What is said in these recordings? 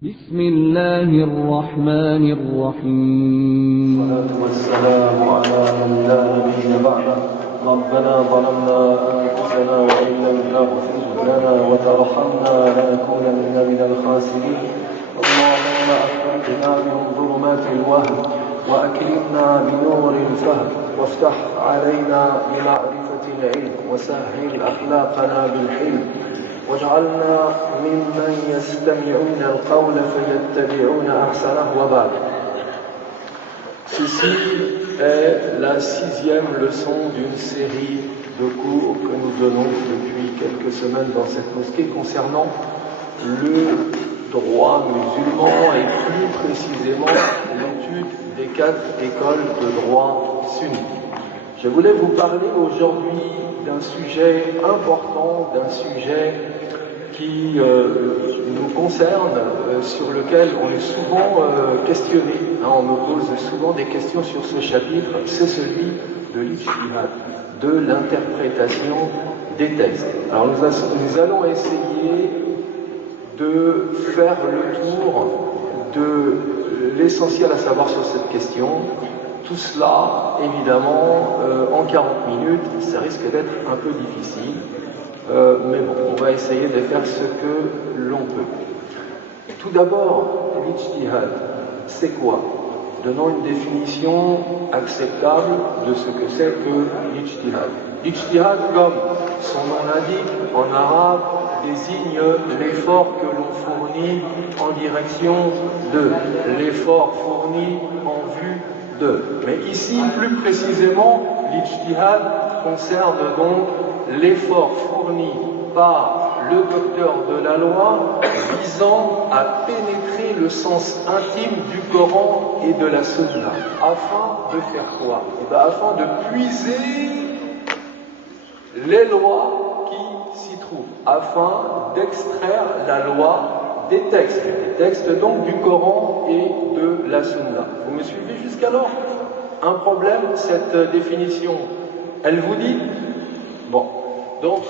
بسم الله الرحمن الرحيم. والصلاة والسلام على من لا نبي بعده. ربنا ظلمنا أنفسنا وإن لم تغفر لنا وترحمنا لنكونن من الخاسرين. اللهم أخرجنا من ظلمات الوهم وأكرمنا بنور الفهم وافتح علينا بمعرفة العلم وسهل أخلاقنا بالحلم واجعلنا ممن يستمعون القول فيتبعون أحسنه وبعد. Ceci est la 6e leçon d'une série de cours que nous donnons depuis quelques semaines dans cette mosquée concernant le droit musulman et plus précisément l'étude des 4 écoles de droit sunnite. Je voulais vous parler aujourd'hui d'un sujet important, d'un sujet qui nous concerne, sur lequel on est souvent questionné. On me pose souvent des questions sur ce chapitre, c'est celui de l'ijtihad, de l'interprétation des textes. Alors nous allons essayer de faire le tour de l'essentiel à savoir sur cette question. Tout cela, évidemment, en 40 minutes, ça risque d'être un peu difficile. Mais bon, on va essayer de faire ce que l'on peut. Tout d'abord, l'ijtihad, c'est quoi? Donnons une définition acceptable de ce que c'est que l'ijtihad. L'ijtihad, comme son nom l'indique, en arabe, désigne l'effort que l'on fournit en direction de, l'effort fourni en vue de. Mais ici, plus précisément, l'ijtihad concerne donc l'effort fourni par le docteur de la loi visant à pénétrer le sens intime du Coran et de la Sunna. Afin de faire quoi? Afin de puiser les lois qui s'y trouvent, afin d'extraire la loi des textes donc du Coran et de la Sunna. Vous me suivez jusqu'alors? Un problème, cette définition, elle vous dit? Bon, donc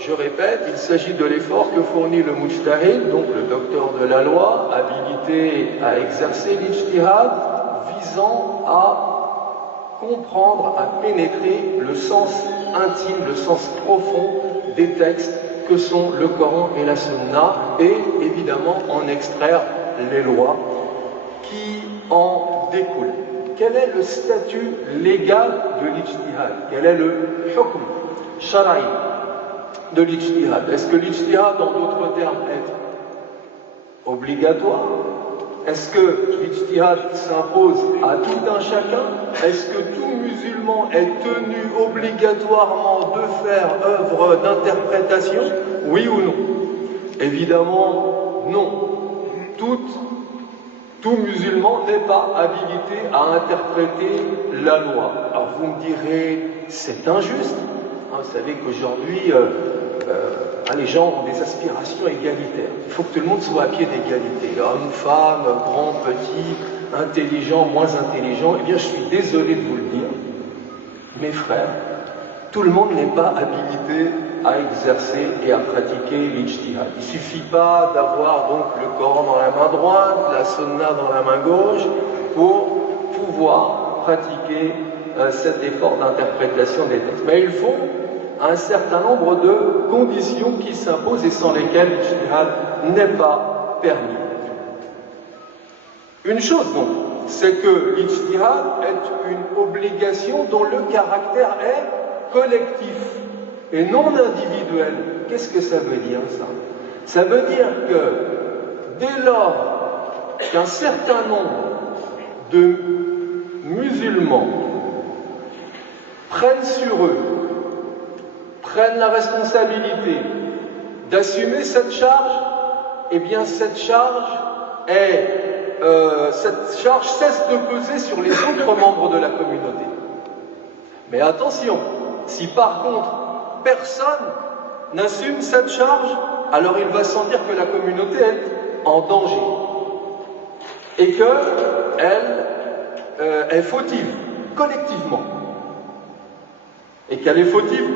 je répète, il s'agit de l'effort que fournit le mujtahid, donc le docteur de la loi, habilité à exercer l'ijtihad, visant à comprendre, à pénétrer le sens intime, le sens profond des textes que sont le Coran et la Sunna, et évidemment en extraire les lois qui en découlent. Quel est le statut légal de l'ijtihad? Quel est le hukm shara'i de l'ijtihad? Est-ce que l'ijtihad, en d'autres termes, est obligatoire? Est-ce que l'ijtihad s'impose à tout un chacun? Est-ce que tout musulman est tenu obligatoirement de faire œuvre d'interprétation? Oui ou non? Évidemment, non. Tout musulman n'est pas habilité à interpréter la loi. Alors vous me direz, c'est injuste. Vous savez qu'aujourd'hui, les gens ont des aspirations égalitaires. Il faut que tout le monde soit à pied d'égalité. Homme, femme, grand, petit, intelligent, moins intelligent. Eh bien, je suis désolé de vous le dire, mes frères, tout le monde n'est pas habilité à exercer et à pratiquer l'ijtihad. Il ne suffit pas d'avoir donc le Coran dans la main droite, la Sunna dans la main gauche, pour pouvoir pratiquer cet effort d'interprétation des textes. Mais il faut un certain nombre de conditions qui s'imposent et sans lesquelles l'ijtihad n'est pas permis. Une chose donc, c'est que l'ijtihad est une obligation dont le caractère est collectif et non individuel. Qu'est-ce que ça veut dire, ça? Ça veut dire que dès lors qu'un certain nombre de musulmans prennent sur eux, prennent la responsabilité d'assumer cette charge, eh bien cette charge cesse de peser sur les autres membres de la communauté. Mais attention, si par contre personne n'assume cette charge, alors il va sentir que la communauté est en danger et qu'elle est fautive collectivement et qu'elle est fautive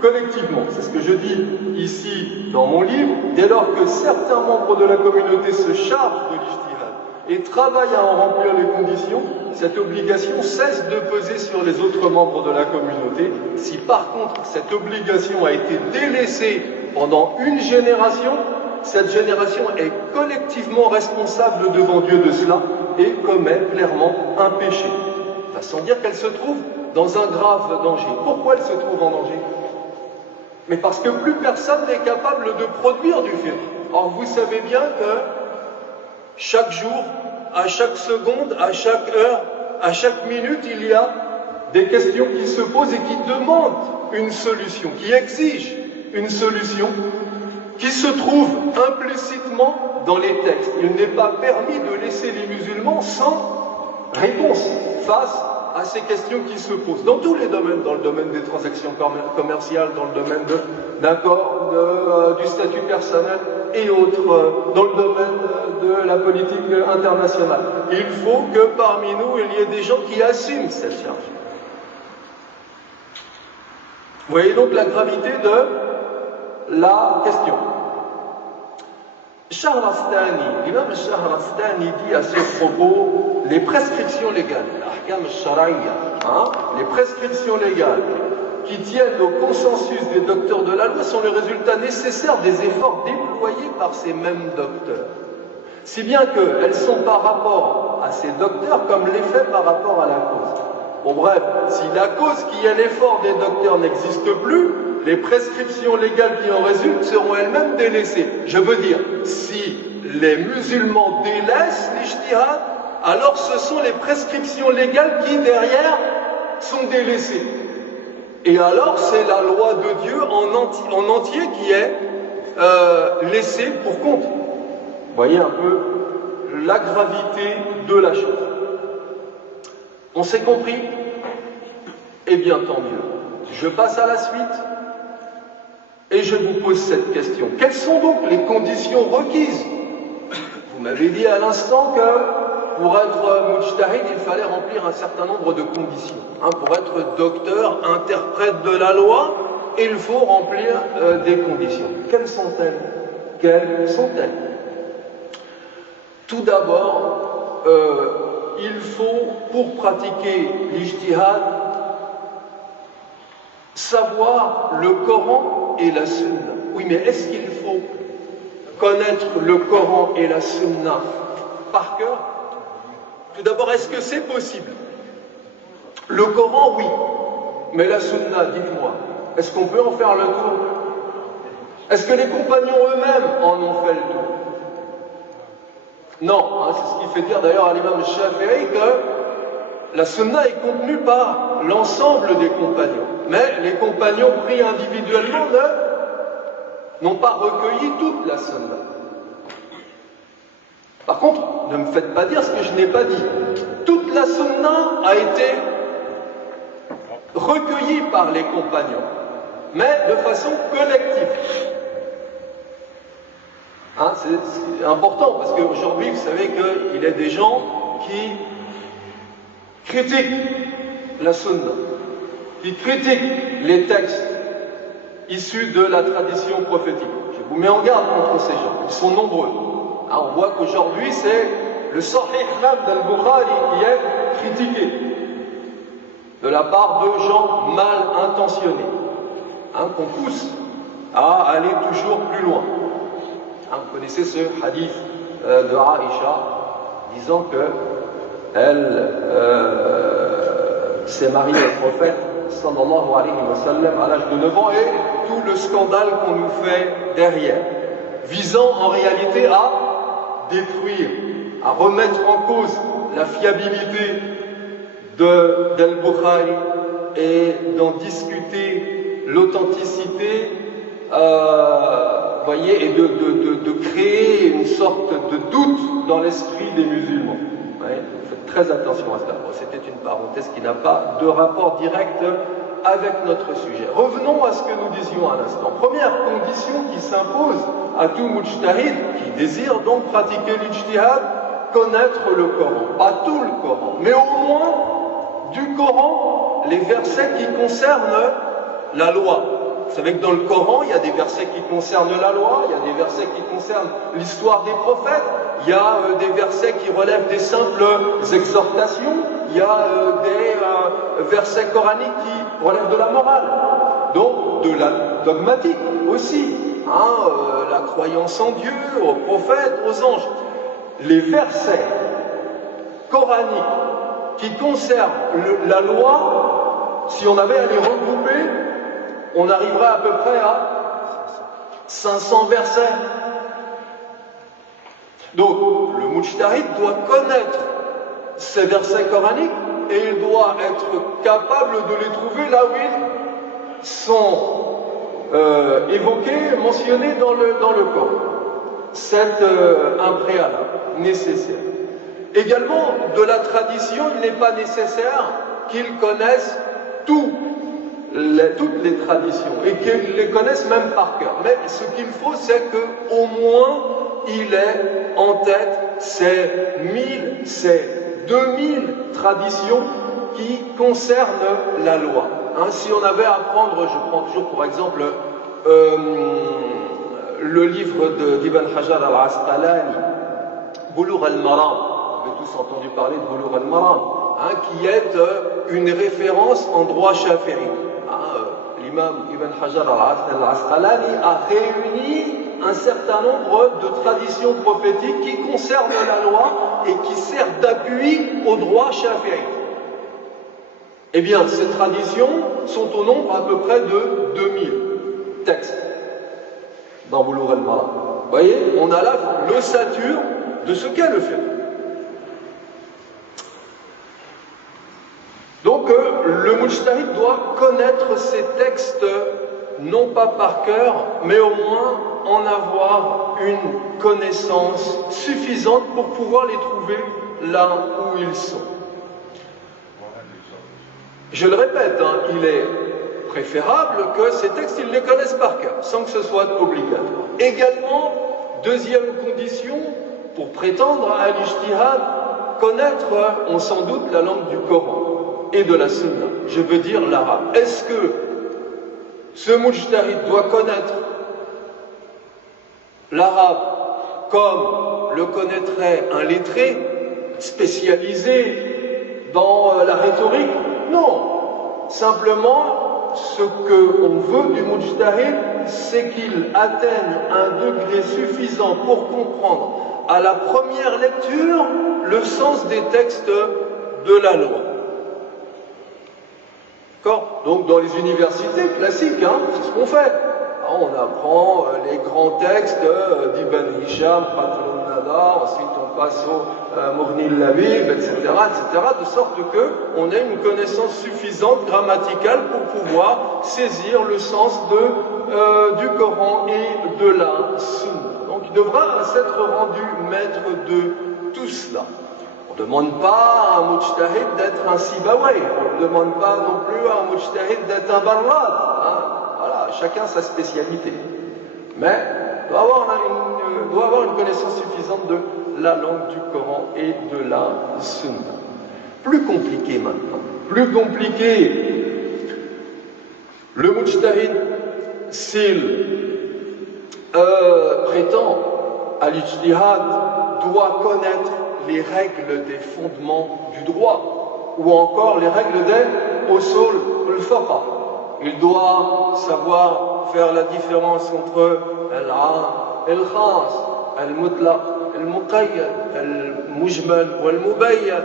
collectivement. C'est ce que je dis ici dans mon livre. Dès lors que certains membres de la communauté se chargent de l'ijtihad et travaillent à en remplir les conditions, cette obligation cesse de peser sur les autres membres de la communauté. Si par contre cette obligation a été délaissée pendant une génération, cette génération est collectivement responsable devant Dieu de cela et commet clairement un péché. Enfin, sans dire qu'elle se trouve dans un grave danger. Pourquoi elle se trouve en danger? Mais parce que plus personne n'est capable de produire du fiqh. Or, vous savez bien que chaque jour, à chaque seconde, à chaque heure, à chaque minute, il y a des questions qui se posent et qui demandent une solution, qui exigent une solution, qui se trouve implicitement dans les textes. Il n'est pas permis de laisser les musulmans sans réponse face à ces questions qui se posent. Dans tous les domaines, dans le domaine des transactions commerciales, dans le domaine d'accord, du statut personnel et autres, dans le domaine de la politique internationale. Il faut que parmi nous, il y ait des gens qui assument cette charge. Vous voyez donc la gravité de la question. Shahrastani, l'imam Shahrastani dit à ce propos les prescriptions légales, les prescriptions légales qui tiennent au consensus des docteurs de la loi sont le résultat nécessaire des efforts déployés par ces mêmes docteurs. Si bien qu'elles sont par rapport à ces docteurs comme l'effet par rapport à la cause. Bon bref, si la cause qui est l'effort des docteurs n'existe plus, les prescriptions légales qui en résultent seront elles-mêmes délaissées. Je veux dire, si les musulmans délaissent l'ijtihad, alors ce sont les prescriptions légales qui, derrière, sont délaissées. Et alors, c'est la loi de Dieu en entier qui est laissée pour compte. Vous voyez un peu la gravité de la chose. On s'est compris? Eh bien, tant mieux. Je passe à la suite. Et je vous pose cette question. Quelles sont donc les conditions requises? Vous m'avez dit à l'instant que pour être mujtahid, il fallait remplir un certain nombre de conditions. Pour être docteur, interprète de la loi, il faut remplir des conditions. Quelles sont-elles? Quelles sont-elles? Tout d'abord, il faut, pour pratiquer l'ijtihad, savoir le Coran et la Sunna. Oui, mais est-ce qu'il faut connaître le Coran et la Sunna par cœur? Tout d'abord, est-ce que c'est possible? Le Coran, oui. Mais la Sunna, dites-moi, est-ce qu'on peut en faire le tour? Est-ce que les compagnons eux-mêmes en ont fait le tour? Non, c'est ce qui fait dire d'ailleurs à l'imam Shafi'i que la Sunna est contenue par l'ensemble des compagnons. Mais les compagnons pris individuellement n'ont pas recueilli toute la Sunna. Par contre, ne me faites pas dire ce que je n'ai pas dit. Toute la Sunna a été recueillie par les compagnons, mais de façon collective. C'est important parce qu'aujourd'hui, vous savez qu'il y a des gens qui critiquent la Sunna, qui critiquent les textes issus de la tradition prophétique. Je vous mets en garde contre ces gens, ils sont nombreux. On voit qu'aujourd'hui, c'est le Sahih d'Al-Bukhari qui est critiqué de la part de gens mal intentionnés, qu'on pousse à aller toujours plus loin. Vous connaissez ce hadith de Aïcha disant que elle s'est mariée au prophète sallallahu alayhi wa sallam à l'âge de 9 ans et tout le scandale qu'on nous fait derrière, visant en réalité à détruire, à remettre en cause la fiabilité d'Al-Bukhari et d'en discuter l'authenticité, voyez, et de créer une sorte de doute dans l'esprit des musulmans. Faites très attention à cela. C'était une parenthèse qui n'a pas de rapport direct avec notre sujet. Revenons à ce que nous disions à l'instant. Première condition qui s'impose à tout mujtahid qui désire donc pratiquer l'ijtihad, connaître le Coran. Pas tout le Coran, mais au moins du Coran les versets qui concernent la loi, Vous savez que dans le Coran, il y a des versets qui concernent la loi, il y a des versets qui concernent l'histoire des prophètes, il y a des versets qui relèvent des simples exhortations, il y a des versets coraniques qui relèvent de la morale, donc de la dogmatique aussi, la croyance en Dieu, aux prophètes, aux anges. Les versets coraniques qui concernent la loi, si on avait à les regrouper, on arriverait à peu près à 500 versets. Donc, le mujtahid doit connaître ces versets coraniques et il doit être capable de les trouver là où ils sont évoqués, mentionnés dans le Coran. C'est un préalable nécessaire. Également, de la tradition, il n'est pas nécessaire qu'ils connaissent toutes les traditions et qu'ils les connaissent même par cœur. Mais ce qu'il faut, c'est qu'au moins il ait en tête ces 1000, ces 2000 traditions qui concernent la loi. Si on avait à prendre, je prends toujours pour exemple le livre d'Ibn Hajar al-Asqalani, Bulugh al-Maram, vous avez tous entendu parler de Bulugh al-Maram, qui est une référence en droit shafi'i. L'imam Ibn Hajar al-Asqalani a réuni un certain nombre de traditions prophétiques qui concernent la loi et qui servent d'appui au droit shafi'i. Eh bien, ces traditions sont au nombre à peu près de 2000 textes dans Bulugh al-Maram. Vous voyez, on a là l'ossature de ce qu'est le fiqh. Donc, le mujtahid doit connaître ces textes, non pas par cœur, mais au moins en avoir une connaissance suffisante pour pouvoir les trouver là où ils sont. Je le répète, il est préférable que ces textes, ils les connaissent par cœur, sans que ce soit obligatoire. Également, deuxième condition, pour prétendre à l'ijtihad, connaître, on s'en doute, la langue du Coran et de la Sunna, je veux dire l'arabe. Est-ce que ce mujtahid doit connaître l'arabe comme le connaîtrait un lettré spécialisé dans la rhétorique? Non. Simplement, ce qu'on veut du mujtahid, c'est qu'il atteigne un degré suffisant pour comprendre à la première lecture le sens des textes de la loi. D'accord? Donc dans les universités classiques, c'est ce qu'on fait. On apprend les grands textes d'Ibn Hisham, Fath al-Nadar, ensuite on passe au Mughni al-Labib, etc., de sorte qu'on ait une connaissance suffisante grammaticale pour pouvoir saisir le sens du Coran et de la Sunna. Donc il devra s'être rendu maître de tout cela. On ne demande pas à un mujtahid d'être un Sibawayh, on ne demande pas non plus à un mujtahid d'être un Barrad. Voilà, chacun sa spécialité. Mais doit avoir une connaissance suffisante de la langue du Coran et de la Sunna. Plus compliqué maintenant. Plus compliqué. Le mujtahid, s'il prétend à l'ijtihad, doit connaître les règles des fondements du droit, ou encore les règles des usul al-fiqh. Il doit savoir faire la différence entre al-'am, al-khas, al-mutlaq, al-muqayyad, al-mujmal, al-mubayyan,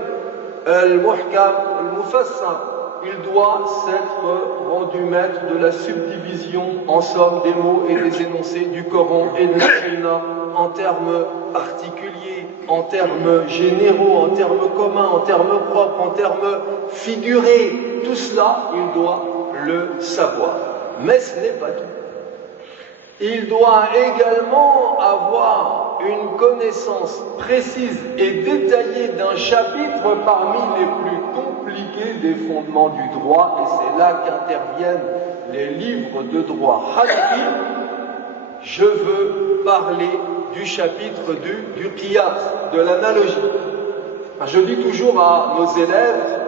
al-muhkam, al-mufassal. Il doit s'être rendu maître de la subdivision en somme des mots et des énoncés du Coran et de la Sunna en termes particuliers, en termes généraux, en termes communs, en termes propres, en termes figurés. Tout cela, il doit le savoir. Mais ce n'est pas tout. Il doit également avoir une connaissance précise et détaillée d'un chapitre parmi les plus compliqués des fondements du droit, et c'est là qu'interviennent les livres de droit hanafi. Je veux parler du chapitre du qiyas, de l'analogie. Je dis toujours à nos élèves,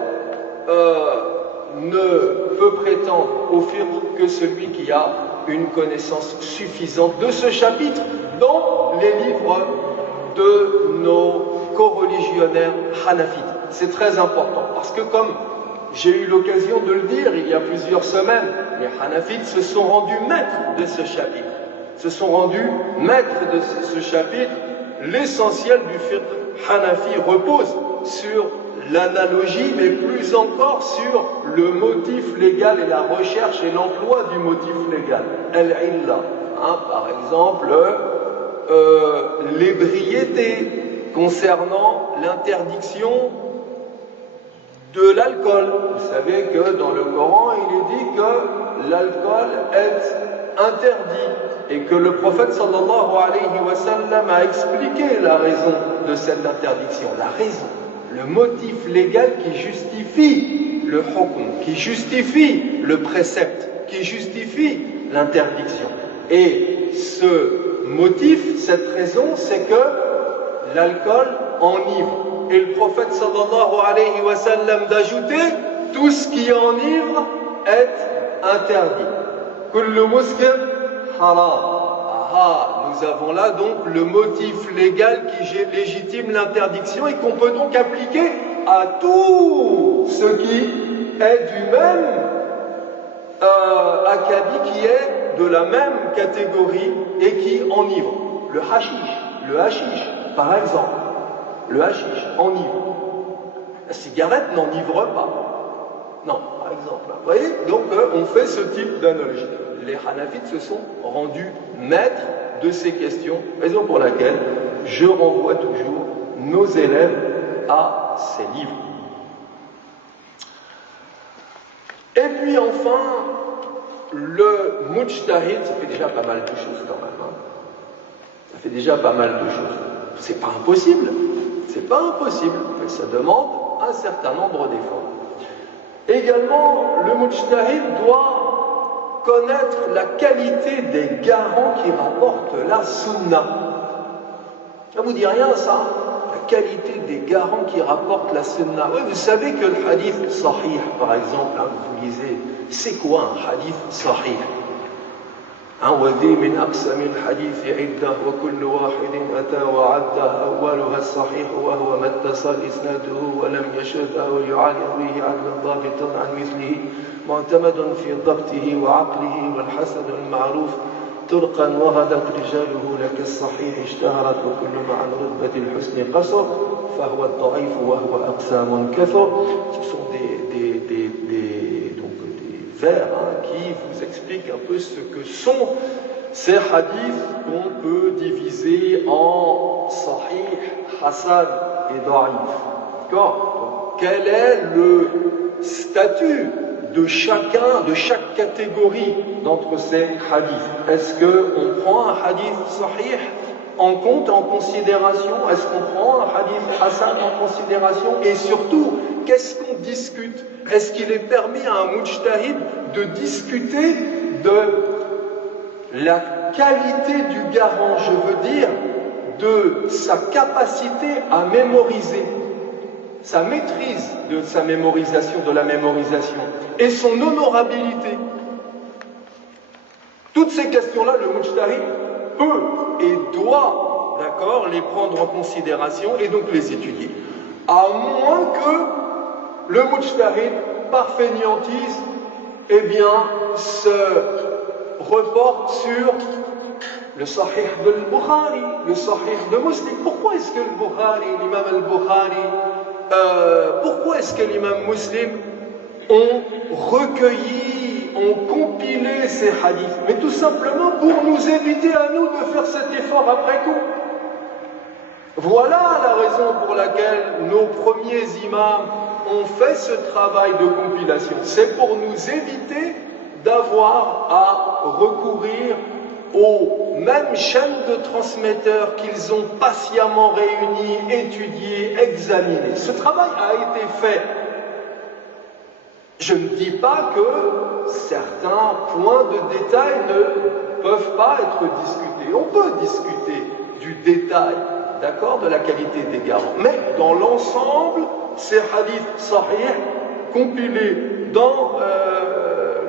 ne peut prétendre au fiqh que celui qui a une connaissance suffisante de ce chapitre dans les livres de nos co-religionnaires hanafites. C'est très important parce que, comme j'ai eu l'occasion de le dire il y a plusieurs semaines, les hanafites se sont rendus maîtres de ce chapitre. L'essentiel du fiqh hanafi repose sur l'analogie, mais plus encore sur le motif légal et la recherche et l'emploi du motif légal. Al-illa, par exemple, l'ébriété concernant l'interdiction de l'alcool. Vous savez que dans le Coran, il est dit que l'alcool est interdit et que le prophète sallallahu alayhi wa sallam a expliqué la raison de cette interdiction. La raison, le motif légal qui justifie le hukm, qui justifie le précepte, qui justifie l'interdiction. Et ce motif, cette raison, c'est que l'alcool enivre. Et le prophète sallallahu alayhi wa sallam d'ajouter, tout ce qui enivre est interdit. Kullu muskir haram. Nous avons là donc le motif légal qui légitime l'interdiction et qu'on peut donc appliquer à tout ce qui est du même acabit, qui est de la même catégorie et qui enivre. Le hashish, par exemple. Le hashish enivre. La cigarette n'enivre pas. Non, par exemple. Vous voyez, donc on fait ce type d'analogie. Les hanafites se sont rendus maîtres de ces questions, raison pour laquelle je renvoie toujours nos élèves à ces livres. Et puis enfin, le mujtahid, ça fait déjà pas mal de choses quand même. Ça fait déjà pas mal de choses. C'est pas impossible, mais ça demande un certain nombre d'efforts. Également, le mujtahid doit connaître la qualité des garants qui rapportent la sunna. Ça vous dit rien, ça? La qualité des garants qui rapportent la sunna. Oui, vous savez que le hadith sahih, par exemple, vous lisez, c'est quoi un hadith sahih? وذي من أقسم الحديث عدة وكل واحد أتى وعده أولها الصحيح وهو ما اتصل إسناده ولم يشذ أو يعارض به عدل ضابط عن مثله معتمد في ضبطه وعقله والحسن المعروف طرقا وغدت رجاله لك الصحيح اشتهرت وكل مع رتبة الحسن قصر فهو الضعيف وهو أقسام كثر. Ce sont des vers qui vous expliquent un peu ce que sont ces hadiths qu'on peut diviser en sahih, hasan et da'if. D'accord? Quel est le statut de chaque catégorie d'entre ces hadiths? Est-ce qu'on prend un hadith sahih en compte, en considération? Est-ce qu'on prend un hadith hasan en considération? Et surtout, qu'est-ce qu'on discute? Est-ce qu'il est permis à un mujtahid de discuter de la qualité du garant, je veux dire, de sa capacité à mémoriser, sa maîtrise de sa mémorisation, de la mémorisation, et son honorabilité? Toutes ces questions-là, le mujtahid peut et doit, d'accord, les prendre en considération et donc les étudier. À moins que le mujtahid, par fainéantise, eh bien, se reporte sur le Sahih de Bukhari, le Sahih de Muslim. Pourquoi est-ce que le Bukhari, l'imam al-Bukhari, pourquoi est-ce que l'imam Muslim ont recueilli, ont compilé ces hadiths? Mais tout simplement pour nous éviter à nous de faire cet effort après coup. Voilà la raison pour laquelle nos premiers imams ont fait ce travail de compilation. C'est pour nous éviter d'avoir à recourir aux mêmes chaînes de transmetteurs qu'ils ont patiemment réunis, étudiés, examinés. Ce travail a été fait. Je ne dis pas que certains points de détail ne peuvent pas être discutés. On peut discuter du détail, d'accord, de la qualité des garants. Mais dans l'ensemble, ces hadiths sahih, compilés dans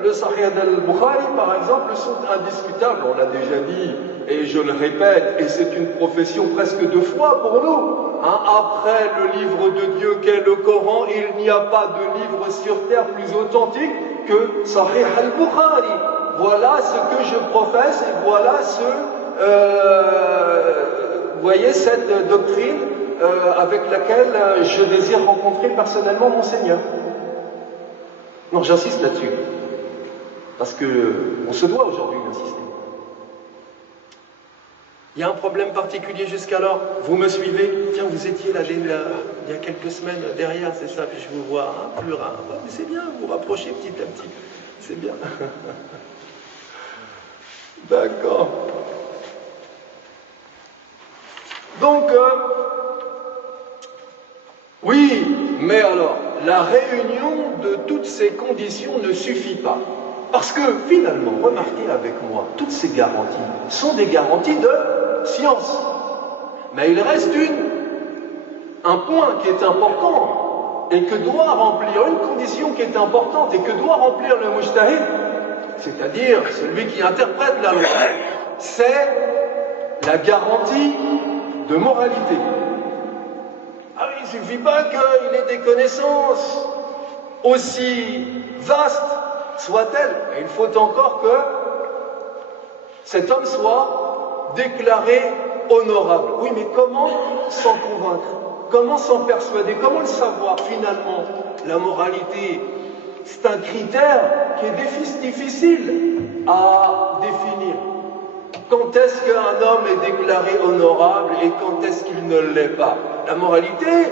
le Sahih al-Bukhari, par exemple, sont indiscutables. On l'a déjà dit, et je le répète, et c'est une profession presque de foi pour nous. Hein, après le livre de Dieu qu'est le Coran, il n'y a pas de livre sur terre plus authentique que Sahih al-Bukhari. Voilà ce que je professe et voilà vous voyez, cette doctrine avec laquelle je désire rencontrer personnellement mon Seigneur. Non, j'insiste là-dessus. Parce qu'on se doit aujourd'hui d'insister. Il y a un problème particulier jusqu'alors. Vous me suivez? Tiens, vous étiez là il y a quelques semaines derrière, c'est ça, puis je vous vois plus rare. Mais c'est bien, vous vous rapprochez petit à petit. C'est bien. D'accord. Donc, oui, mais alors, la réunion de toutes ces conditions ne suffit pas. Parce que finalement, remarquez avec moi, toutes ces garanties sont des garanties de science. Mais il reste un point qui est important et que doit remplir, une condition qui est importante et que doit remplir le mujtahid, c'est-à-dire celui qui interprète la loi, c'est la garantie de moralité. Ah, il ne suffit pas qu'il ait des connaissances aussi vastes soit-elle, et il faut encore que cet homme soit déclaré honorable. Oui, mais comment s'en convaincre? Comment s'en persuader? Comment le savoir finalement? La moralité, c'est un critère qui est difficile à définir. Quand est-ce qu'un homme est déclaré honorable et quand est-ce qu'il ne l'est pas? La moralité,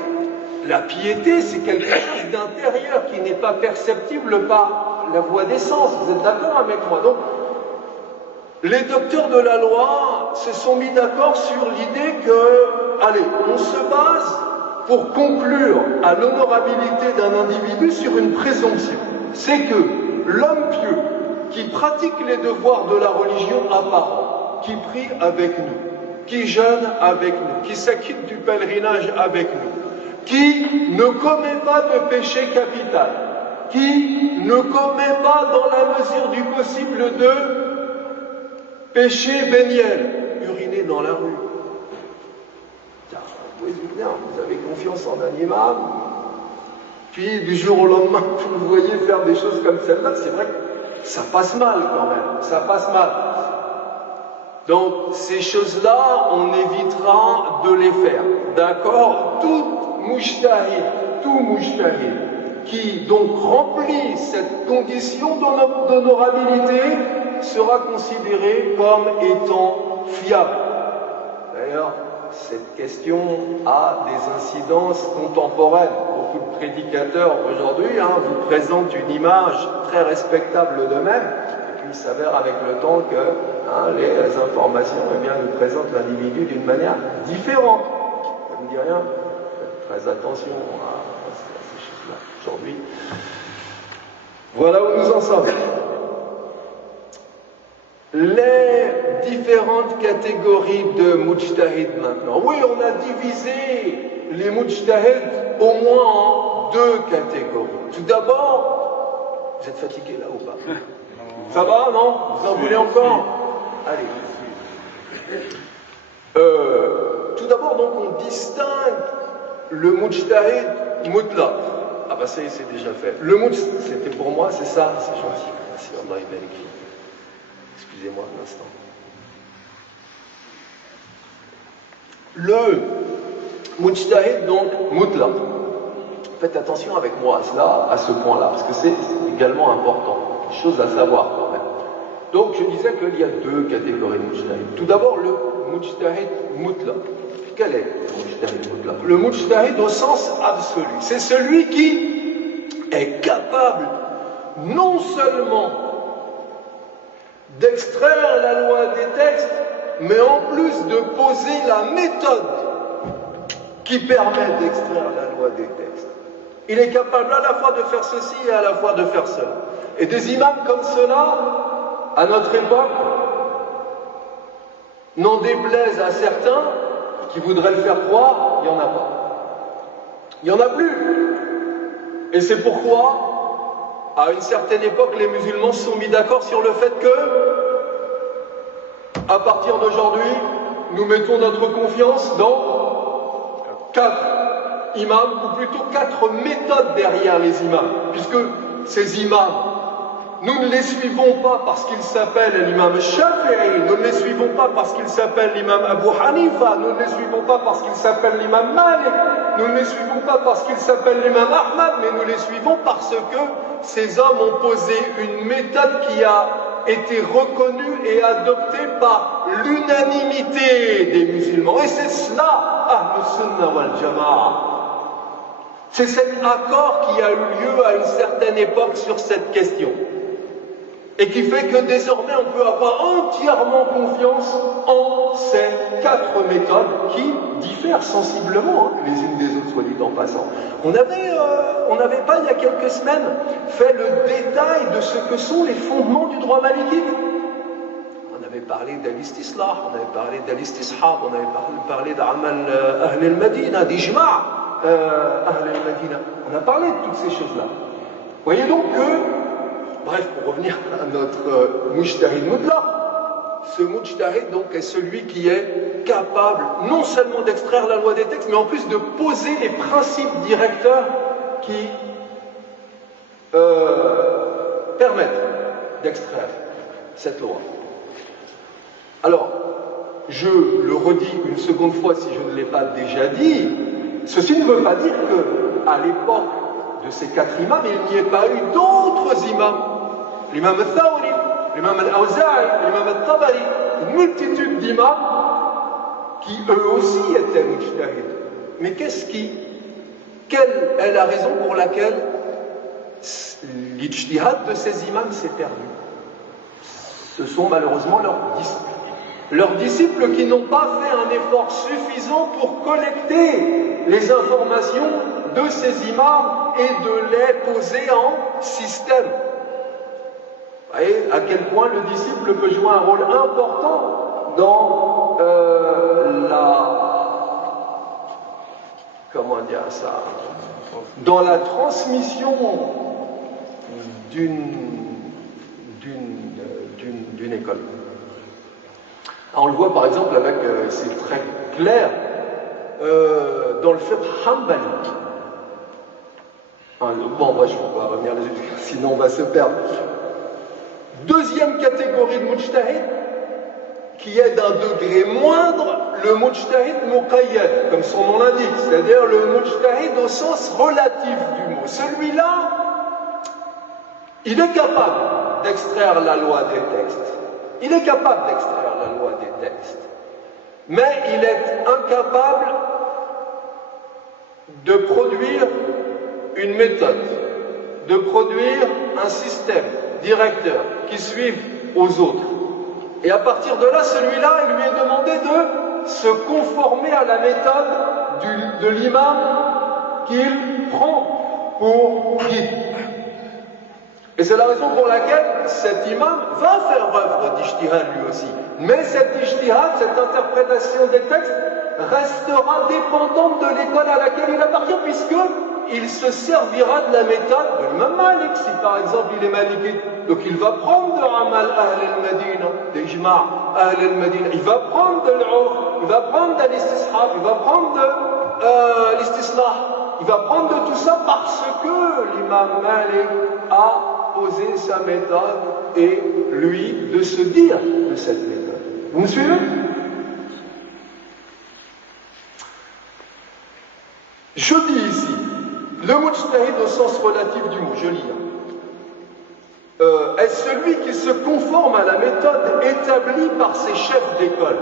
la piété, c'est quelque chose d'intérieur qui n'est pas perceptible par la voie des sens. Vous êtes d'accord avec moi? Donc, les docteurs de la loi se sont mis d'accord sur l'idée que, allez, on se base pour conclure à l'honorabilité d'un individu sur une présomption. C'est que l'homme pieux qui pratique les devoirs de la religion apparente, qui prie avec nous, qui jeûne avec nous, qui s'acquitte du pèlerinage avec nous, qui ne commet pas de péché capital, qui ne commet pas dans la mesure du possible de péché véniel, uriner dans la rue. Tiens, vous pouvez souvenir, vous avez confiance en un imam, puis du jour au lendemain, vous le voyez faire des choses comme celle-là, c'est vrai que ça passe mal quand même, ça passe mal. Donc ces choses-là, on évitera de les faire, d'accord? Tout mujtahid qui donc remplit cette condition d'honorabilité sera considéré comme étant fiable. D'ailleurs, cette question a des incidences contemporaines. Beaucoup de prédicateurs aujourd'hui vous présentent une image très respectable d'eux-mêmes, et puis il s'avère avec le temps que les informations nous présentent l'individu d'une manière différente. Ça ne vous dit rien? Faites très attention à ces choses-là aujourd'hui. Voilà où nous en sommes. Les différentes catégories de mujtahid maintenant. Oui, on a divisé les mujtahid au moins en deux catégories. Tout d'abord, vous êtes fatigué là ou pas? Ça va, non? Vous en voulez encore? Allez. Tout d'abord, donc, on distingue le mujtahid mutlaq. Ah bah ça y est, c'est déjà fait. Le mujtahid, c'était pour moi, c'est ça? C'est gentil. Merci, Allah yabarik. Excusez-moi un instant. Le mujtahid, donc, mutlaq. Faites attention avec moi à cela, à ce point-là, parce que c'est également important. Chose à savoir quand même. Donc, je disais qu'il y a deux catégories de mujtahid. Tout d'abord, le mujtahid mutlaq. Quel est le mujtahid mutlaq? Le mujtahid au sens absolu. C'est celui qui est capable non seulement d'extraire la loi des textes, mais en plus de poser la méthode qui permet d'extraire la loi des textes. Il est capable à la fois de faire ceci et à la fois de faire cela. Et des imams comme cela, à notre époque, n'en déplaise à certains qui voudraient le faire croire, il n'y en a pas. Il n'y en a plus. Et c'est pourquoi, À une certaine époque, les musulmans se sont mis d'accord sur le fait que, à partir d'aujourd'hui, nous mettons notre confiance dans 4 imams, ou plutôt 4 méthodes derrière les imams, puisque ces imams, nous ne les suivons pas parce qu'ils s'appellent l'imam Shafi'i, nous ne les suivons pas parce qu'ils s'appellent l'imam Abu Hanifa, nous ne les suivons pas parce qu'ils s'appellent l'imam Malik, nous ne les suivons pas parce qu'ils s'appellent l'imam Ahmad, mais nous les suivons parce que ces hommes ont posé une méthode qui a été reconnue et adoptée par l'unanimité des musulmans. Et c'est cela, Ahlus Sunnah wal Jama'a. C'est cet accord qui a eu lieu à une certaine époque sur cette question. Et qui fait que désormais on peut avoir entièrement confiance en ces 4 méthodes qui diffèrent sensiblement les unes des autres, soit dit en passant. On n'avait pas il y a quelques semaines fait le détail de ce que sont les fondements du droit malikite. On avait parlé d'al-istislah, on avait parlé d'al-istishab, on avait parlé d'Amal Ahl al-Madina, d'Ijma' Ahl al-Madina. On a parlé de toutes ces choses-là. Voyez donc que, bref, pour revenir à notre mujtahid mutlaq, ce mujtahid donc est celui qui est capable non seulement d'extraire la loi des textes, mais en plus de poser les principes directeurs qui permettent d'extraire cette loi. Alors, je le redis une seconde fois si je ne l'ai pas déjà dit, ceci ne veut pas dire qu'à l'époque de ces 4 imams, il n'y ait pas eu d'autres imams. L'imam al-Thawri, l'imam al-Awza'i, l'imam al-Tabari, une multitude d'imams qui eux aussi étaient mujtahid. Mais quelle est la raison pour laquelle l'ijtihad de ces imams s'est perdu? Ce sont malheureusement leurs disciples. Leurs disciples qui n'ont pas fait un effort suffisant pour collecter les informations de ces imams et de les poser en système. Vous voyez à quel point le disciple peut jouer un rôle important dans dans la transmission d'une école. Alors, on le voit par exemple avec, c'est très clair, dans le fiqh hanbali. Bon, moi je ne vais pas revenir là-dessus, sinon on va se perdre. Deuxième catégorie de mujtahid, qui est d'un degré moindre, le mujtahid muqayyad, comme son nom l'indique, c'est-à-dire le mujtahid au sens relatif du mot. Celui-là, il est capable d'extraire la loi des textes. Il est capable d'extraire la loi des textes. Mais il est incapable de produire une méthode, de produire un système directeur qui suive aux autres. Et à partir de là, celui-là, il lui est demandé de se conformer à la méthode de l'imam qu'il prend pour guide. Et c'est la raison pour laquelle cet imam va faire œuvre d'ijtihad lui aussi. Mais cet ijtihad, cette interprétation des textes, restera dépendante de l'école à laquelle il appartient, puisqu'il se servira de la méthode de l'imam Malik, si par exemple il est malikite. Donc il va prendre de Amal Ahl al-Madina, d'Ijma' Ahl al-Madina, il va prendre de l'Urf, il va prendre de l'Istishab, il va prendre de l'Istislah, il va prendre de tout ça parce que l'imam Malik a posé sa méthode et lui de se dire de cette méthode. Vous me suivez? Je dis ici, le mujtahid au sens relatif du mot, je lis, est celui qui se conforme à la méthode établie par ses chefs d'école.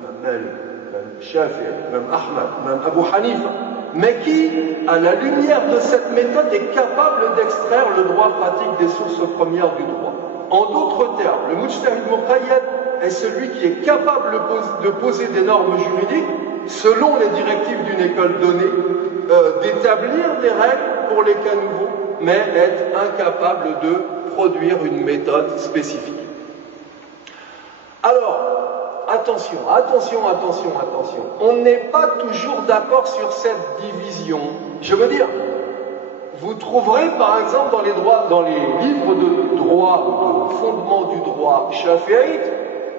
Même Malik, même Shafi'i, même Ahmad, même Abu Hanifa, mais qui, à la lumière de cette méthode, est capable d'extraire le droit pratique des sources premières du droit. En d'autres termes, le mujtahid muqayyad est celui qui est capable de poser des normes juridiques selon les directives d'une école donnée, d'établir des règles pour les cas nouveaux, mais est incapable de produire une méthode spécifique. Alors, attention, on n'est pas toujours d'accord sur cette division. Je veux dire, vous trouverez par exemple dans les livres de droit ou de fondement du droit shafi'ite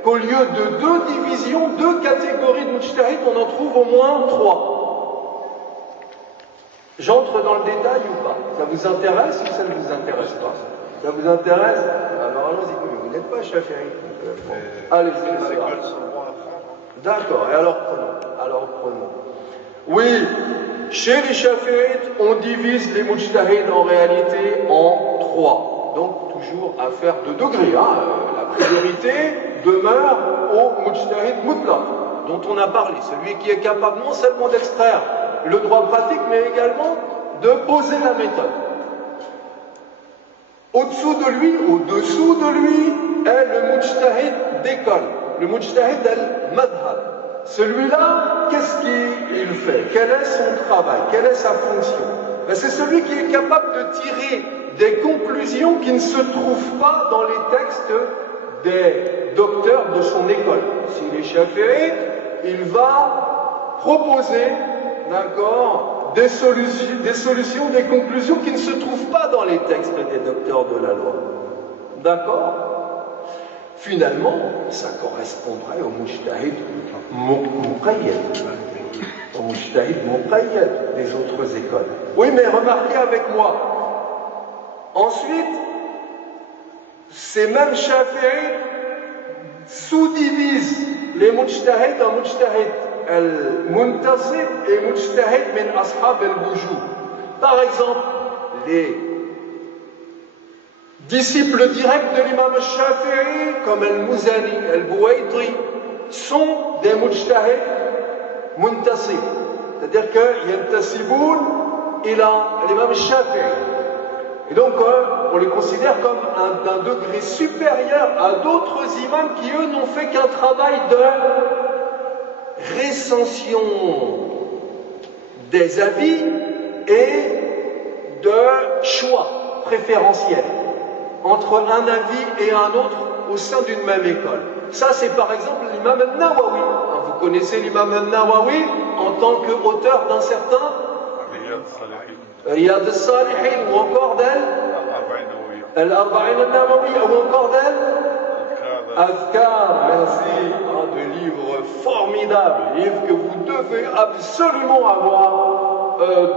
qu'au lieu de 2 divisions, 2 catégories de mujtahid, on en trouve au moins 3. J'entre dans le détail ou pas? Ça vous intéresse ou ça ne vous intéresse pas? Ça vous intéresse? Alors allons-y, mais vous n'êtes pas shafi'ite. Allez, c'est pas grave. D'accord, et alors prenons. Oui, chez les shafi'ites, on divise les mujtahid en réalité en 3. Donc, toujours affaire de degrés. La priorité demeure au mujtahid mutlaq, dont on a parlé, celui qui est capable non seulement d'extraire le droit pratique, mais également de poser la méthode. Au-dessous de lui est le mujtahid d'école, le mujtahid al-madhhab. Celui-là, qu'est-ce qu'il fait? Quel est son travail? Quelle est sa fonction? C'est celui qui est capable de tirer des conclusions qui ne se trouvent pas dans les textes des docteurs de son école. S'il est shafi'ite, il va proposer, d'accord, des solutions, des conclusions qui ne se trouvent pas dans les textes des docteurs de la loi. D'accord? Finalement, ça correspondrait au mujtahid muqayyad, au mujtahid muqayyad des autres écoles. Oui, mais remarquez avec moi. Ensuite, ces mêmes shafi'is sous-divisent les mujtahid en mujtahid al-muntasib et mujtahid min ashab al-wujub. Par exemple, les disciples directs de l'imam al-Shafi'i, comme al-Muzani, al-Buwaitri, sont des mujtahid muntasib. C'est-à-dire que yantasiboun ila l'imam al-Shafi'i. Et donc, on les considère comme d'un degré supérieur à d'autres imams qui, eux, n'ont fait qu'un travail de recension des avis et de choix préférentiels entre un avis et un autre au sein d'une même école. Ça, c'est par exemple l'imam al-Nawawi. Vous connaissez l'imam al-Nawawi en tant qu'auteur d'un certain Riyad al-Salihin, ou encore Al-Arba'in al-Nawawi, ou encore Azkar, merci, de livres formidables, livres que vous devez absolument avoir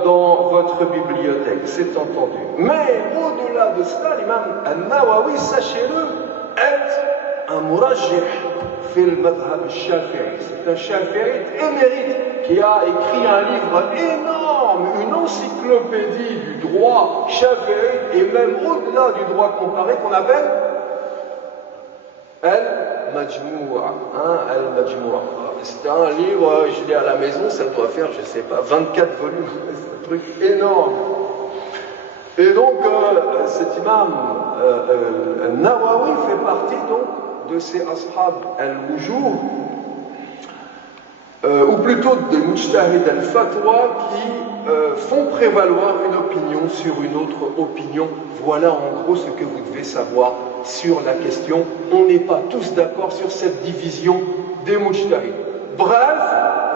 dans votre bibliothèque, c'est entendu. Mais au-delà de cela, l'imam al-Nawawi, sachez-le, est un murajjih fil madhhab al-Shafi'i. C'est un shafi'ite émérite qui a écrit un livre énorme, une encyclopédie du droit shafi'i et même au-delà du droit comparé qu'on appelle Al-Majmoua. Al-Majmoua. C'est un livre, je l'ai à la maison, ça doit faire, je ne sais pas, 24 volumes. C'est un truc énorme. Et donc, cet imam Nawawi fait partie donc de ces ashab al-wujub, ou plutôt des mujtahid al-fatwa qui font prévaloir une opinion sur une autre opinion. Voilà en gros ce que vous devez savoir sur la question. On n'est pas tous d'accord sur cette division des mujtahid. Bref,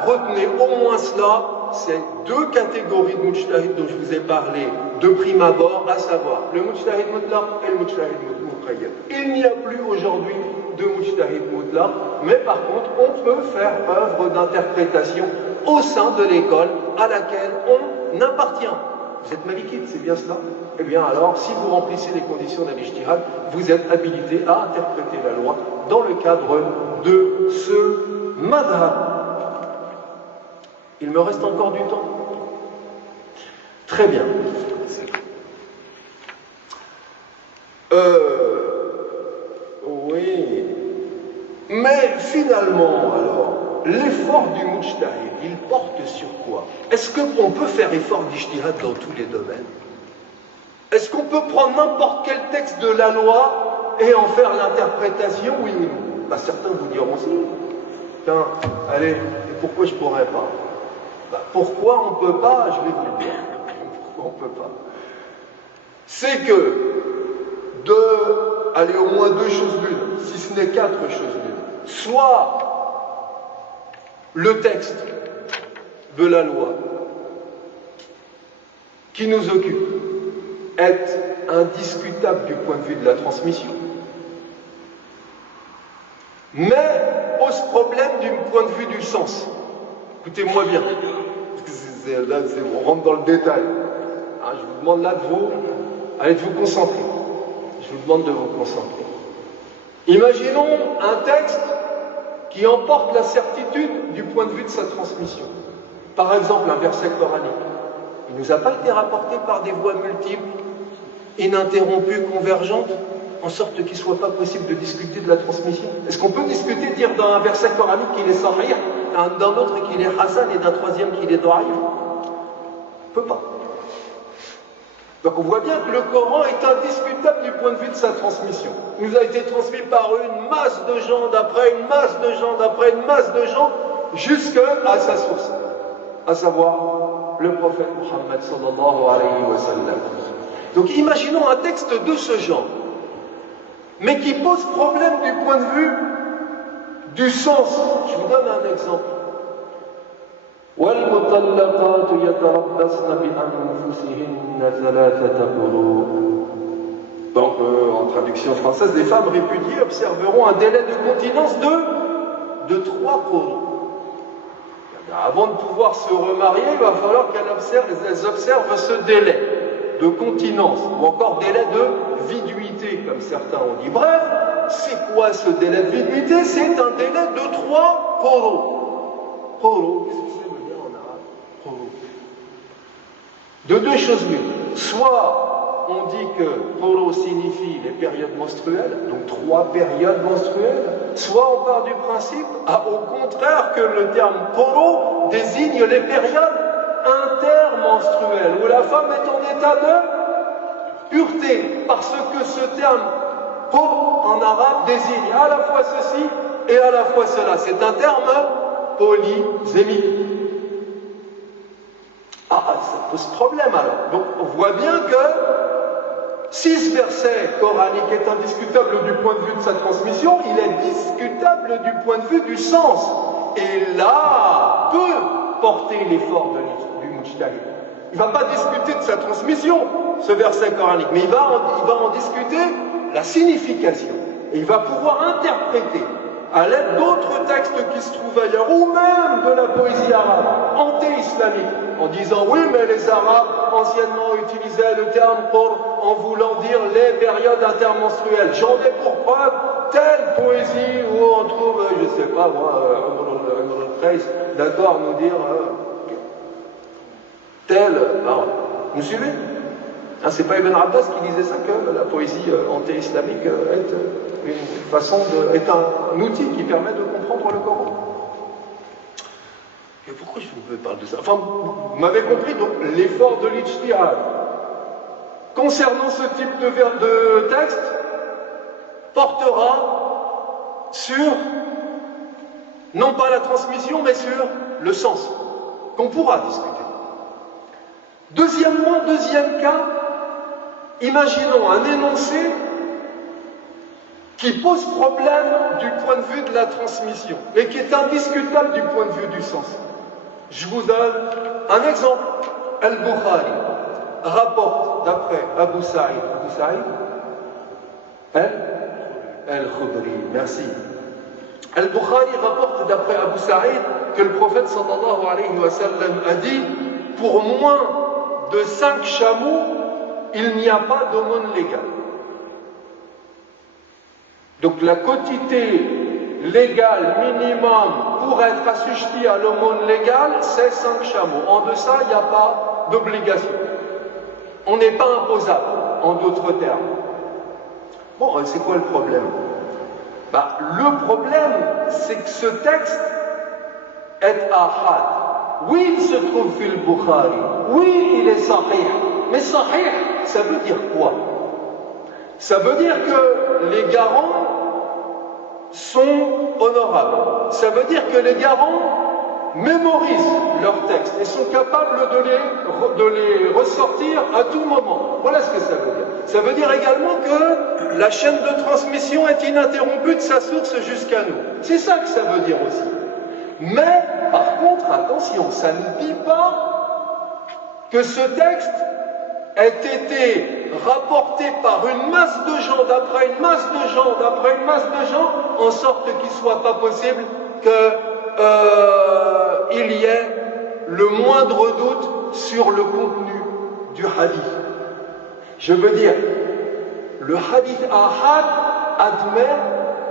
retenez au moins cela, ces 2 catégories de mujtahid dont je vous ai parlé de prime abord, à savoir le mujtahid mutlaq et le mujtahid muqayyad. Il n'y a plus aujourd'hui de mujtahid mutlaq, mais par contre, on peut faire œuvre d'interprétation au sein de l'école à laquelle on appartient. Vous êtes malikite, c'est bien cela? Eh bien alors, si vous remplissez les conditions d'un ijtihad, vous êtes habilité à interpréter la loi dans le cadre de ce madhhab. Il me reste encore du temps? Très bien. Oui. Mais finalement, alors, l'effort du mujtahid, il porte sur quoi? Est-ce qu'on peut faire effort d'ijtihad dans tous les domaines? Est-ce qu'on peut prendre n'importe quel texte de la loi et en faire l'interprétation, oui ou non? Certains vous diront si. Tiens, allez, et pourquoi je ne pourrais pas? Pourquoi on ne peut pas? Je vais vous le dire. Pourquoi on ne peut pas? C'est que allez, au moins 2 choses l'une, si ce n'est 4 choses l'une. Soit le texte de la loi qui nous occupe est indiscutable du point de vue de la transmission, mais pose problème du point de vue du sens. Écoutez-moi bien, là on rentre dans le détail. Hein, je vous demande là de vous concentrer. Je vous demande de vous concentrer. Imaginons un texte qui emporte la certitude du point de vue de sa transmission. Par exemple, un verset coranique. Il ne nous a pas été rapporté par des voies multiples, ininterrompues, convergentes, en sorte qu'il ne soit pas possible de discuter de la transmission. Est-ce qu'on peut discuter, dire d'un verset coranique qu'il est sahih, d'un autre qu'il est hasan et d'un troisième qu'il est da'if? On ne peut pas. Donc on voit bien que le Coran est indiscutable du point de vue de sa transmission. Il nous a été transmis par une masse de gens, d'après une masse de gens, d'après une masse de gens, jusqu'à sa source, à savoir le prophète Muhammad sallallahu alayhi wa sallam. Donc imaginons un texte de ce genre, mais qui pose problème du point de vue du sens. Je vous donne un exemple. وَالْمُطَلَّقَاتُ يَتَرَبَّصْنَ بِأَنفُسِهِنَّ ثَلَاثَةَ قُرُوءٍ. Donc, en traduction française, les femmes répudiées observeront un délai de continence de 3 qurus. Avant de pouvoir se remarier, il va falloir qu'elles observent ce délai de continence, ou encore délai de viduité, comme certains ont dit. Bref, c'est quoi ce délai de viduité? C'est un délai de 3 qurus. Qurus, qu'est-ce que c'est? De deux choses l'une. Soit on dit que qurus signifie les périodes menstruelles, donc 3 périodes menstruelles, soit on part du principe, au contraire, que le terme qurus désigne les périodes intermenstruelles, où la femme est en état de pureté, parce que ce terme qurus en arabe désigne à la fois ceci et à la fois cela. C'est un terme polysémique. Ça pose problème alors. Donc on voit bien que si ce verset coranique est indiscutable du point de vue de sa transmission, il est discutable du point de vue du sens. Et là, peut porter l'effort du mujtahid. Il ne va pas discuter de sa transmission, ce verset coranique, mais il va en discuter la signification. Et il va pouvoir interpréter à l'aide d'autres textes qui se trouvent ailleurs, ou même de la poésie arabe, anté-islamique, en disant oui, mais les Arabes anciennement utilisaient le terme qurus en voulant dire les périodes intermenstruelles. J'en ai pour preuve telle poésie où on trouve, je ne sais pas moi, d'accord, nous dire telle parole. Vous suivez? C'est pas Ibn Abbas qui disait ça, que la poésie anté-islamique est une façon est un outil qui permet de comprendre le Coran. Et pourquoi je vous parle de ça? Enfin, vous m'avez compris, donc l'effort de l'ijtihad concernant ce type de texte portera sur non pas la transmission, mais sur le sens, qu'on pourra discuter. Deuxième cas, imaginons un énoncé qui pose problème du point de vue de la transmission, mais qui est indiscutable du point de vue du sens. Je vous donne un exemple. Al-Bukhari rapporte d'après Abu Sa'id. Abu Sa'id Al-Khudri, merci. Al-Bukhari rapporte d'après Abu Sa'id que le prophète sallallahu alayhi wa sallam a dit: pour moins de 5 chameaux, il n'y a pas d'aumône légale. Donc la quotité légale minimum pour être assujetti à l'aumône légale, c'est 5 chameaux. En deçà, il n'y a pas d'obligation. On n'est pas imposable, en d'autres termes. Bon, c'est quoi le problème? Le problème, c'est que ce texte est ahad. Oui, il se trouve fil Bukhari. Oui, il est sahih. Mais sahih, ça veut dire quoi? Ça veut dire que les garants sont honorables. Ça veut dire que les garants mémorisent leurs textes et sont capables de les ressortir à tout moment. Voilà ce que ça veut dire. Ça veut dire également que la chaîne de transmission est ininterrompue de sa source jusqu'à nous. C'est ça que ça veut dire aussi. Mais, par contre, attention, ça ne dit pas que ce texte ait été rapporté par une masse de gens, d'après une masse de gens, d'après une masse de gens, en sorte qu'il ne soit pas possible qu'il y ait le moindre doute sur le contenu du hadith. Je veux dire, le hadith ahad admet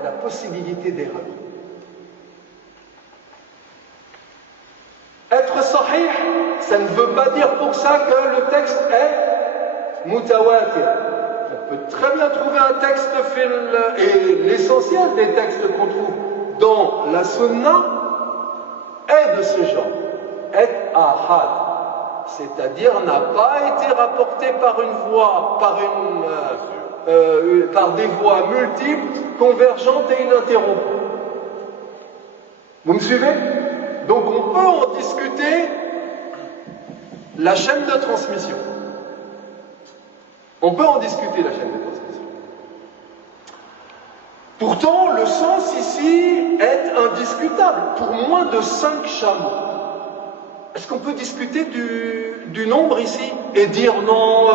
la possibilité d'erreur. Être sahih, ça ne veut pas dire pour ça que le texte est mutawatir. On peut très bien trouver un texte, et l'essentiel des textes qu'on trouve dans la sunna est de ce genre, est ahad, c'est-à-dire n'a pas été rapporté par une voie, par des voies multiples, convergentes et ininterrompues. Vous me suivez? Donc on peut en discuter la chaîne de transmission. On peut en discuter la chaîne de transmission. Pourtant, le sens ici est indiscutable. Pour moins de 5 chameaux. Est-ce qu'on peut discuter du nombre ici et dire non,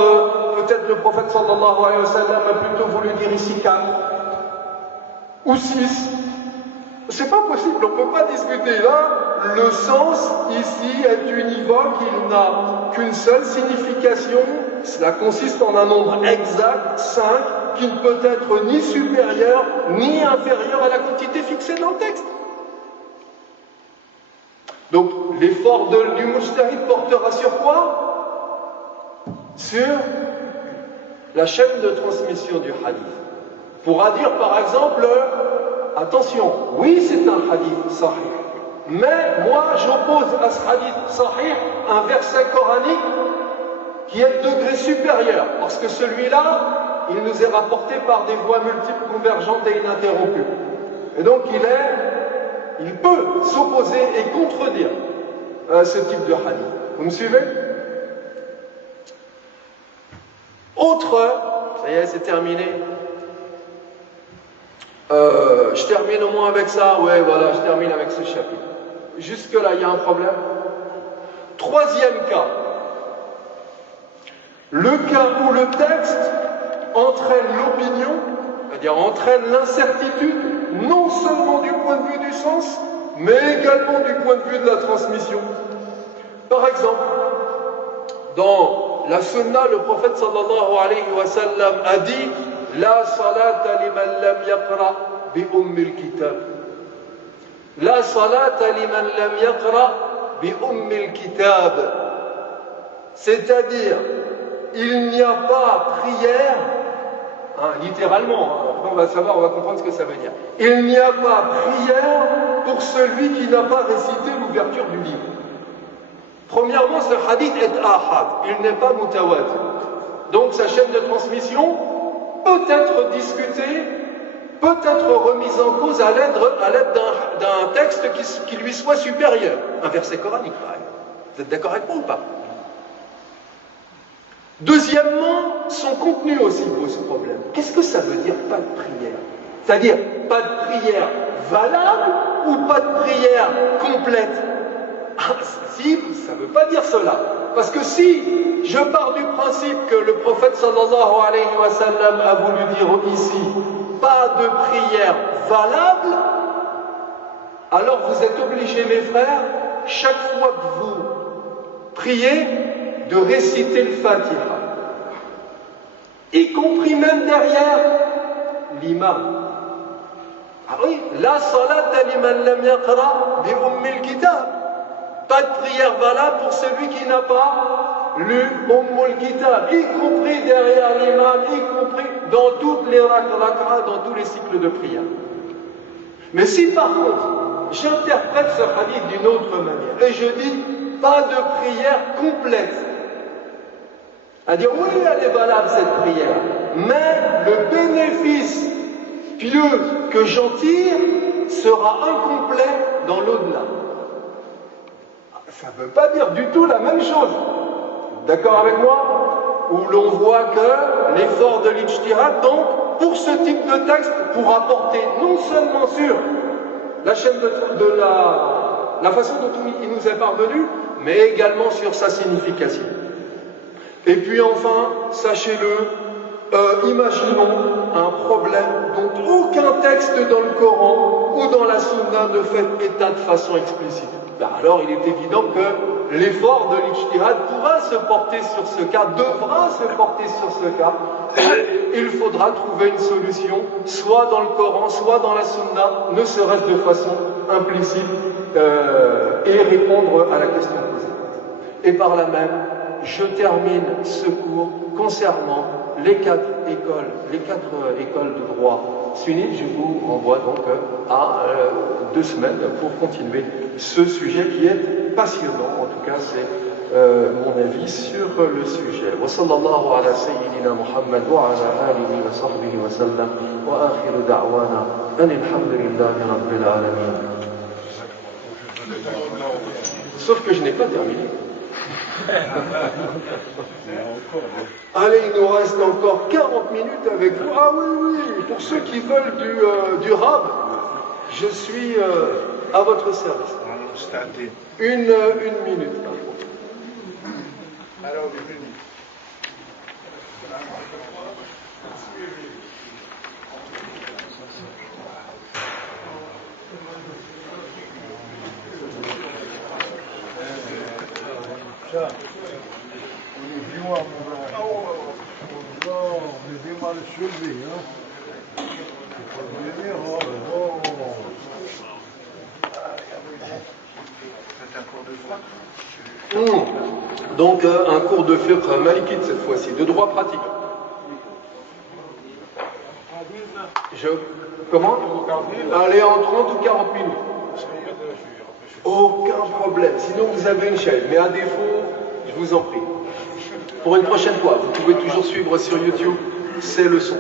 peut-être le prophète sallallahu alayhi wa sallam a plutôt voulu dire ici 4 ou 6? C'est pas possible, on ne peut pas discuter. Là, le sens ici est univoque, il n'a qu'une seule signification. Cela consiste en un nombre exact, 5, qui ne peut être ni supérieur ni inférieur à la quantité fixée dans le texte. Donc, l'effort du mujtahid portera sur quoi? Sur la chaîne de transmission du hadith. On pourra dire par exemple, attention, oui c'est un hadith sahih, mais moi j'oppose à ce hadith sahih un verset coranique qui est de degré supérieur, parce que celui-là, il nous est rapporté par des voies multiples, convergentes et ininterrompues. Et donc il peut s'opposer et contredire ce type de hadith. Vous me suivez? Autre, ça y est, c'est terminé. Je termine au moins avec ça, ouais, voilà, je termine avec ce chapitre. Jusque-là, il y a un problème. Troisième cas. Le cas où le texte entraîne l'opinion, c'est-à-dire entraîne l'incertitude, non seulement du point de vue du sens, mais également du point de vue de la transmission. Par exemple, dans la sunna, le prophète sallallahu alayhi wa sallam a dit « La salata liman lam yaqra bi ummil kitab » La salata liman lam yaqra bi ummil kitab. C'est-à-dire, il n'y a pas prière, littéralement, après on va savoir, on va comprendre ce que ça veut dire. Il n'y a pas prière pour celui qui n'a pas récité l'ouverture du livre. Premièrement, ce hadith est ahad, il n'est pas mutawatir. Donc sa chaîne de transmission peut être discutée, peut être remise en cause à l'aide d'un texte qui lui soit supérieur. Un verset coranique, par exemple. Vous êtes d'accord avec moi ou pas? Deuxièmement, son contenu aussi pose problème. Qu'est-ce que ça veut dire pas de prière? C'est-à-dire pas de prière valable ou pas de prière complète? Si, ça ne veut pas dire cela. Parce que si je pars du principe que le prophète sallallahu alayhi wa sallam a voulu dire ici pas de prière valable, alors vous êtes obligés, mes frères, chaque fois que vous priez, de réciter le Fatiha, y compris même derrière l'imam. Ah oui, la salata liman lam yaqra bi ummil kitab. Pas de prière valable pour celui qui n'a pas lu Ummul Kitab, y compris derrière l'imam, y compris dans toutes les rak'ah, dans tous les cycles de prière. Mais si par contre, j'interprète ce hadith d'une autre manière, et je dis pas de prière complète, à dire oui, elle est valable cette prière, mais le bénéfice pieux que j'en tire sera incomplet dans l'au-delà. Ça ne veut pas dire du tout la même chose. D'accord avec moi? Où l'on voit que l'effort de l'ijtihad, donc, pour ce type de texte, pour apporter non seulement sur la chaîne de la façon dont il nous est parvenu, mais également sur sa signification. Et puis enfin, sachez-le, imaginons un problème dont aucun texte dans le Coran ou dans la Sunna ne fait état de façon explicite. Ben alors il est évident que l'effort de l'ijtihad pourra se porter sur ce cas, devra se porter sur ce cas. Et il faudra trouver une solution, soit dans le Coran, soit dans la Sunna, ne serait-ce de façon implicite, et répondre à la question posée. Et par là même, je termine ce cours concernant les quatre écoles de droit sunnites. Je vous renvoie donc à 2 semaines pour continuer ce sujet qui est passionnant. En tout cas, c'est mon avis sur le sujet. Wa sallallahu ala sayyidina Muhammad wa ala alihi wa sahbihi wa sallam wa akhiru da'wana alhamdulillahi rabbil alamin. Sauf que je n'ai pas terminé. Allez, il nous reste encore 40 minutes avec vous. Ah oui, pour ceux qui veulent du rab, je suis à votre service. Une minute. Alors, On est vieux, on est bien mal soulevé, hein. Donc un cours de fiqh malikite cette fois-ci, de droit pratique. Comment? Allez, en 30 ou 40 minutes. Aucun problème, sinon vous avez une chaîne, mais à défaut, je vous en prie. Pour une prochaine fois, vous pouvez toujours suivre sur YouTube ces leçons.